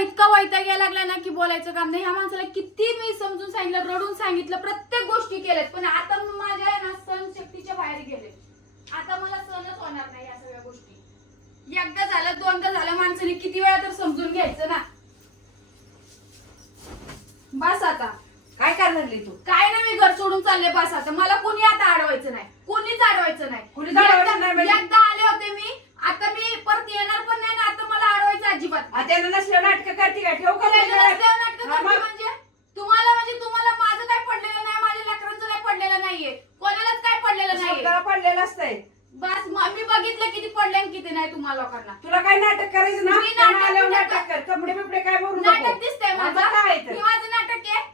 इतका वैताग यायला लागला ना की बोलायचं काम नाही. ह्या माणसाला किती मी समजून सांगितलं, रडून सांगितलं, प्रत्येक गोष्टी केल्यात, पण आता माझ्या ना सण शक्तीच्या बाहेर गेले. आता मला सहनच होणार नाही या सगळ्या गोष्टी. एकदा झालं, दोनदा झालं, माणसाने किती वेळा तर समजून घ्यायचं ना. बस आता काय करणार तू? काय नाही, मी घर सोडून चालले. बस आता मला कोणी आता अडवायचं नाही, कोणीच अडवायचं नाही. एकदा आले होते मी, आता मी परत येणार पण नाही ना. आता मला अडवायचं अजिबात. त्यानं नसलं नाटक करते का? ठेव का म्हणजे तुम्हाला माझं काय पडलेलं नाही, माझ्या लेकरांचं काय पडलेलं नाहीये, कोणालाच काय पडलेलं नाहीये. पडलेलं असतंय. बस मी बघितलं किती पडले आणि किती नाही तुम्हाला लोकांना. तुला काय नाटक करायचं ना? मी नाटक नाटक कर. कपडे बिपडे काय भरून नाटक दिसतंय माझं. काय मी माझं नाटक आहे.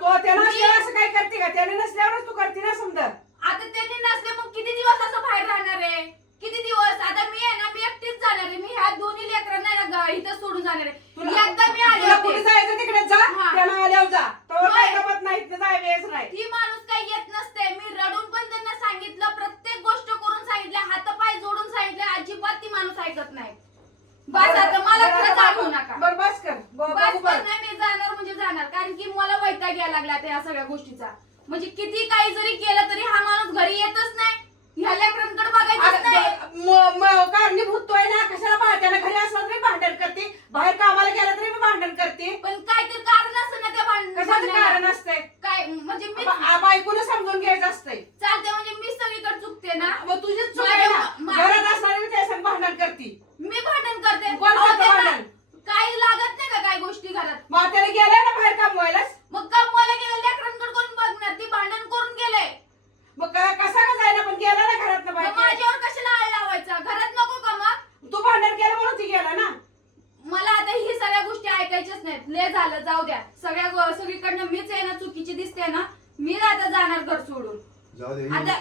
तो त्यानं असं काय करते का? त्याने नसल्यावरच तू करते ना समजा. आता त्यांनी नसले मग किती दिवस असं बाहेर राहणार आहे? किती दिवस? आता मी आहे ना, मी एकटीच जाणार आहे. मी ह्या दोन्ही लेकरांना ना इथं सोडून जाणार आहे. एकदा मी आले तुला कुठे होते. जायचं तिकडे जा. हा. त्यानं आल्यावर जा. तो काय होय. गमत नाही, इथं जाय वेळच नाही. ती माणूस काही येत नसते. मी रडून पण त्यांना सांगितलं, प्रत्येक गोष्ट करून सांगितलं, हातपाय जोडून सांगितलं, अजिबात ती माणूस ऐकत नाही. बस आता मला खरंच आठवू नका. बरं बस कर. बस नाही, मी जाणार म्हणजे जाणार. कारण की मला वैताग यायला लागला त्या सगळ्या गोष्टीचा. म्हणजे किती काही जरी केलं तरी हा माणूस घरी येतच नाही. ह्या लेकरांकडे बघायचंच नाही. कारणीभूत आहे ना. कशाला त्यानं घरी असलं तरी भांडण करते, बाहेर कामाला गेलं तरी भांडण करते. पण काहीतरी कारण असतं ना त्या कशाचं कारण असतंय? काय म्हणजे मी बायकोला समजून घ्यायचं असतंय. चालते, म्हणजे मी सगळीकडे चुकते ना. मग तुझीच चूक आहे ना. घरात असणारी त्या संग भांडण करते. मी भांडण करते. कोण करतं भांडण? काही लागत नाही का काय गोष्टी घरात? मग त्याला गेलाय ना बाहेर कमवायलाच. मग कमवायला गेलं, लेकरांकडे कोण बघणार? ती भांडण करून गेले. मग कसा का जायला? पण गेला ना घरात मग बाहेर. माझ्यावर कशाला आळ लावायचा? घरात नको का मग? तू भांडण केलं म्हणून ती गेला ना. मला आता ही सगळ्या गोष्टी ऐकायच्याच नाहीत. ले झालं, जाऊ द्या. सगळीकडनं मीच आहे ना चुकीची दिसते ना. मी आता जाणार घर सोडून. आता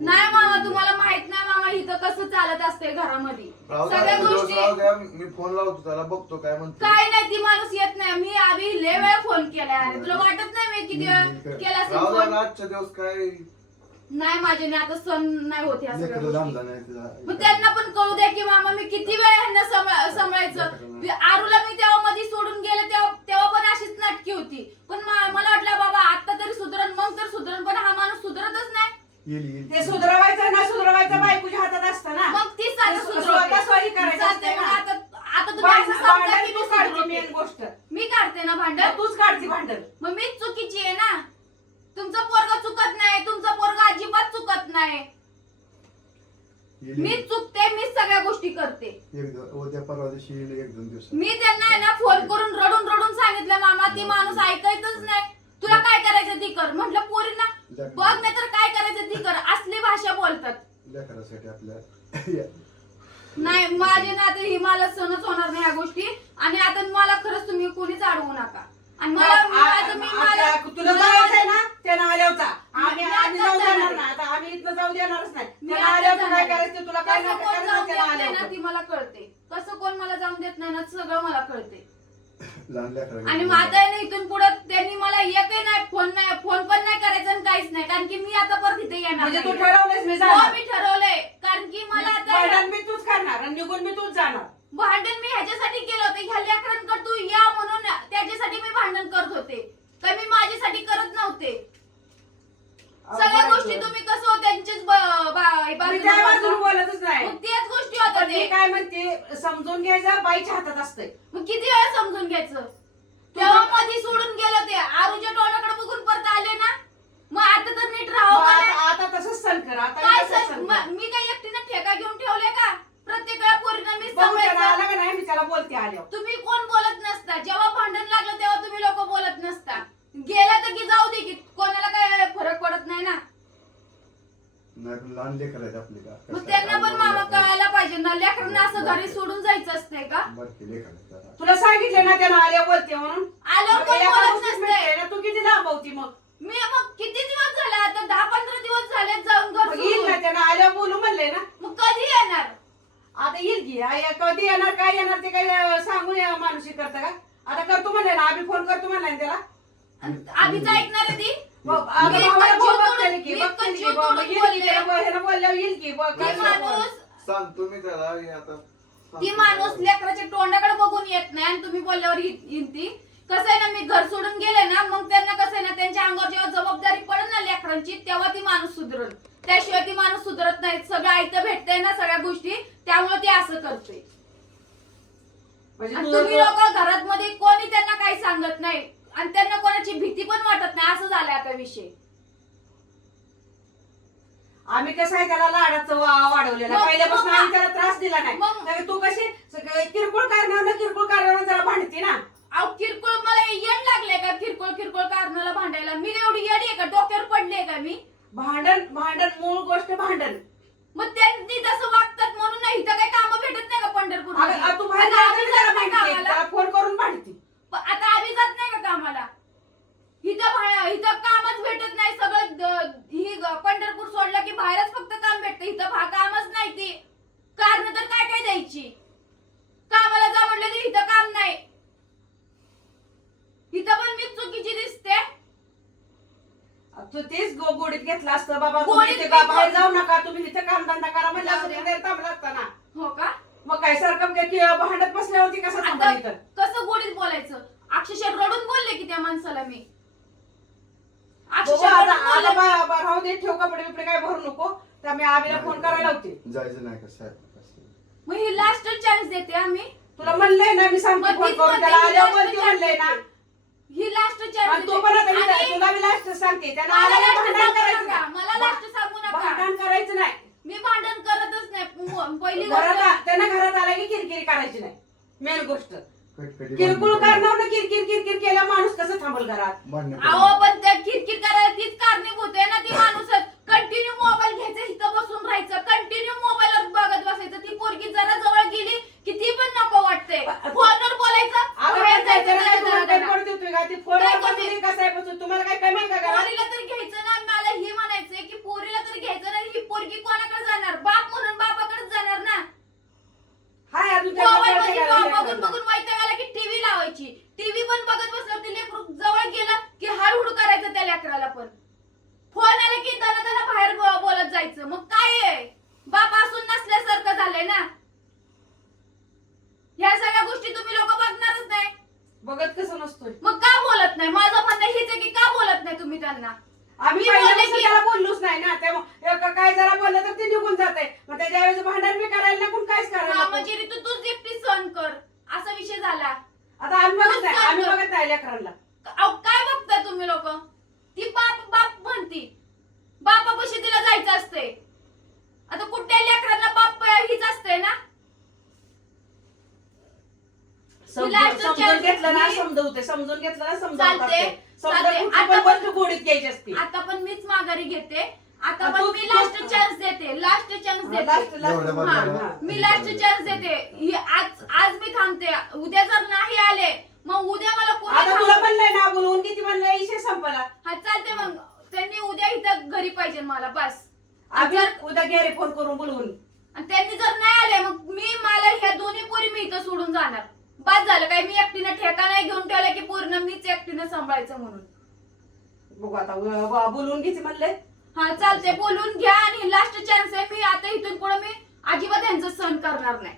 नाही मामा, तुम्हाला माहित नाही मामा इथं कसं चालत असते घरामध्ये सगळ्या गोष्टी. मी फोन लावतो त्याला, बघतो काय म्हणतो. काय नाही, ती माणूस येत नाही. मी आधी लय वेळा फोन केलाय. अरे तुला वाटत नाही मी किती वेळा केला असेल फोन? आजच्या दिवस काय नाही, माझ्याने आता सण नाही होत या सगळ्या गोष्टी. मग नाही त्यांना पण कळू द्या की मामा मी किती वेळा ह्यांना सांभाळायचं. आरूला मी तेव्हा मध्ये सोडून गेले तेव्हा पण अशीच नाटकी होती. पण मला वाटलं बाबा आता तरी सुधरण, मग तर सुधरण. पण हा माणूस सुधरतच नाही. ते सुधरवायचं ना सुधरवायचं बायकोच्या हातात असतं ना. मग ती साधं स्वतः स्वारी करायचं असते ना. आता तुम्ही असं समजा की मी तू काढते सुधरवते. मेन गोष्ट. मी काढते ना भांडण. तूच काढते भांडण. मग मीच चुकीची आहे ना. तुमचा पोरगा चुकत नाही, तुमचा पोरगा अजिबात चुकत नाही. मीच चुकते, मीच सगळ्या गोष्टी करते. उद्या परवा दिवशी एक दोन दिवस मी त्यांना आहे ना फोन करून रडून रडून सांगितलं मामा, ती माणूस ऐकायचंच नाही. तुला काय करायचं ती कर म्हटलं. पोरींना बघ नाही तर काय करायचं ती कर, असली भाषा बोलतात. लेकरासाठी आपल्या नाही माझे ना आता ही मला सहनच होणार नाही ह्या गोष्टी. आणि आता मला खरंच तुम्ही कोणीच अडवू नका. आणि मला तुला जायचंय ना त्यानं आल्यावर जा. आम्ही जाऊ देणार ना. आता आम्ही इथं जाऊ देणारच नाही. त्यानं आल्यावर काय करायचं तुला काय कसं नाटक कोण जाऊन करायचं त्यानं देत नाही ना आल्यावर. ती मला कळते. कसं कोण मला जाऊन देत नाही ना सगळं मला कळते. लहान लेकरा आणि माझा आहे ना इथून पुढे त्यांनी मला एकही नाही फोन पण नाही करायचं आणि काहीच नाही. कारण की मी आता परत इथे येणार म्हणजे तू नाहीये. ठरवलंयस मी हो, जाणार. मी ठरवलंय. कारण की मला आता भांडण मी तूच करणार आणि निघून मी तूच जाणार. भांडण मी ह्याच्यासाठी केलं होतं, ह्या लेकरांकडे तू या म्हणून. त्याच्यासाठी मी भांडण करत होते, तर मी माझ्यासाठी करत नव्हते. सगळ्या गोष्टी तुम्ही कसं त्यांचेच मी त्या बाजूने बोलतच नाही. मग तेच गोष्टी होत्या पण मी ते. काय म्हणते समजून घ्यायचं बाईच्या हातात असतंय. मग किती वेळा समजून घ्यायचं? तेव्हा मध्ये सोडून गेलं ते. आरूच्या टोनाकडे बघून परत आले ना. मग आता तर नीट राहावं का नाही? आता तसंच सण कर. आता काय तसंच सण कर. मी काही एकटीनं ठेका घेऊन ठेवले का? प्रत्येक वेळा पोरींना मी बघू त्याला सांभाळायचं. आलं का नाही मी त्याला बोलते आल्यावर. तुम्ही कोण बोलत नसता. जेव्हा भांडण लागलं तेव्हा तुम्ही लोक बोलत नसता. गेला तर की जाऊ दे की कोणाला काय फरक पडत नाही ना. नाही लहान लेकर आहेत आपले का. मग त्यांना पण मामा कळायला पाहिजे ना. लेकरांना असं घरी सोडून जायचं असतंय का? तुला सांगितलं ना त्यानं आल्यावर बोलते म्हणून. आल्यावर कोण एका बोलत गोष्टीत नसतंय. मिळते ना. तू किती लांबवती मग. मी मग किती दिवस झाले आता 10-15 दिवस झाले जाऊन घर मग येईल ना सोडून. त्यानं आल्यावर बोलू म्हणले ना. मग कधी येणार? आता येईल की कधी येणार काय येणार ते काय सांगून माणूस करता का. आता करतो म्हणले ना. आम्ही फोन करतो म्हणला ना त्याला. आधीच ऐकणार आहे ती. बोलल्यावर येईल की ती माणूस सांगतो मी त्याला आता. ती माणूस लेकराच्या तोंडाकडे बघून येत नाही. नाही आणि तुम्ही बोलल्यावर येईन ती. कसं आहे ना, मी घर सोडून गेले ना, मग त्यांना कसं आहे ना, त्यांच्या अंगावर जेव्हा जबाबदारी पडेल ना लेकरांची, तेव्हा ती माणूस सुधरल. त्याशिवाय ती माणूस सुधरत नाही. सगळं ऐकतं भेटतंय ना सगळ्या गोष्टी, त्यामुळे ती असं करते. म्हणजे आणि तू तुम्ही लोक घरात मध्ये कोणी त्यांना काही सांगत नाही आणि त्यांना कोणाची भीती पण वाटत नाही. असं झालंय आता विषय. आम्ही कसं आहे त्याला लाडाचं वाढवलेलं मग- पहिल्यापासून मग- आम्ही त्याला त्रास दिला नाही. मग- तर तू कशी किरकोळ कारणावर जरा भांडती ना. अहो किरकोळ मला येड लागले का? किरकोळ कारणाला भांडायला मी एवढी येडी आहे का? डोक्यावर पडले का मी? भांडण मूळ गोष्ट भांडण. मग त्यांनी तसं वागतात म्हणून नाही. इथं काही कामं भेटत नाही का पंढरपूर? तू बाहेर जाते त्याला भांडते, त्याला फोन करून भांडती. आता आम्ही जात नाही का कामाला? इथं कामच भेटत नाही. सगळं ही पंढरपूर सोडलं की बाहेरच फक्त काम भेटतं. इथं कामच नाही. ती कारण तर काय काय द्यायची? कामाला जा म्हटलं की इथं काम नाही. इथं पण मी चुकीची दिसते. तू तेच गोडीत घेतलं असतं बाबा. गोडीत तुम्ही घेतलं. बाहेर जाऊ नका, तुम्ही इथे कामधंदा करा म्हणजे असं जाऊ तिथे थांबला असता ना. हो का? मग काय सारखं भांडत बसल्यावरती कसं आता थांबलं इथं? कसं गोडीत बोलायचं? अक्षरशः रडून बोलले की त्या माणसाला मी. बघू अक्षरशः आता रडून बोलले. राहू दे, ठेव कपडे बिपडे काय भरू नको. तर मी आम्हीला फोन करायला होते. जायचं नाही का साहेब? मग ही लास्ट चान्स देते आम्ही. तुला म्हणलंय ना मी सांगते मग फोन तीच करून म्हणते, त्याला ही आल्यावर last पण ती chance म्हणलंय ना. देते. ही लास्ट आणि चान्स तू पण आता तुला मी लास्ट सांगते त्याला मला आल्यावर last भांडण सांगू करायचं नका. नाही. मला लास्ट सांगू नका. भांडण करायचं नाही. मी भांडण करतच नाही. पहिली गोष्ट त्यानं घरात आला की किरकिरी करायची नाही. मेन गोष्ट कटकटी किरकोळ भांडणं कारणावर किरकिर केला माणूस कसं थांबल घरात? भांडणं अहो करू. पण त्या किरकिर करायला तीच कारणीभूत आहे ना. ती माणूस कंटिन्यू मोबाईल घ्यायचं, इथं बसून राहायचं, कंटिन्यू मोबाईलवर बघत बसायचं. ती पोरगी जरा जवळ गेली की ती पण नको वाटते. फोनवर बोलायचं, बाहेर जायचं, जरा जरा. काय करते? तुम्हाला काय कमी आहे का घरात? पोरीला तर घ्यायचं ना. मला हे म्हणायचंय की पोरीला तर घ्यायचं ना. ही पोरगी कोणाकडे जाणार? बाप म्हणून बापाकडेच जाणार ना. हाय अजून त्या मोबाईल बापाच्या मध्ये घरात बघून लेकरांना. बघून वैताग आला की टीव्ही लावायची. टीव्ही पण बघत बसलं की लेकरू जवळ गेलं की हाडहुड करायचं त्या लेकराला पण. फोन आला की दना बाहेर बोलत जायचं. मग काय आहे? बाप असून नसल्यासारखं झालंय ना. ह्या सगळ्या गोष्टी तुम्ही लोक बघणारच नाही. बघत कसं नसतोय. मग का बोलत नाही? माझं म्हणणं हेच आहे की का बोलत नाही तुम्ही त्यांना? आम्ही मी बोलले पहिल्यापासून की- त्याला बोललोच नाही ना. त्यामुळे काय जरा बोललं तर ते निघून जाते. मग त्याच्या वेळेस भांडण मी करायला नको, काहीच करायला हा नको. म्हणजे ऋतू तूच एकटी सहन कर असा विषय झाला. आता आम्ही बघत नाही, आम्ही बघत नाही लेकरांना. अहो, काय बघताय तुम्ही लोक? ती बाप म्हणती. बापापाशी तिला जायचं असतंय. आता कुठल्या लेकरांना बाप हीच असतंय ना. समजून घेतलं ना समजून घेतलं ना चालते. समजून आता गोष्ट गोडीत घ्यायची असते. आता पण मीच माघारी घेते. आता आता पण तू- मी लास्ट चान्स देते. लास्ट चान्स देते. एवढ्या हा, बघायला. मी लास्ट चान्स देते. आज मी थांबते. उद्या जर नाही आले मग उद्या मला कोणी आता तुला थांबव- म्हणलंय ना बोलवून किती म्हणलंय विषय संपला. हा चालते. मग त्यांनी उद्या इथं घरी पाहिजे मला बस. आम्ही जर- उद्या गेले फोन करून बोलवून. आणि त्यांनी जर नाही आले मग मला ह्या दोन्ही पोरी मी इथं सोडून जाणार. बस झालं. काय मी एकटीनं ठेका नाही घेऊन ठेवला की पूर्ण मीच एकटीनं सांभाळायचं म्हणून. बघू आता बोलवून किती म्हणले. हा चालते. बोलून घ्या आणि लास्ट चान्स आहे. मी आता इथून पुढे मी अजिबात यांचं सहन करणार नाही.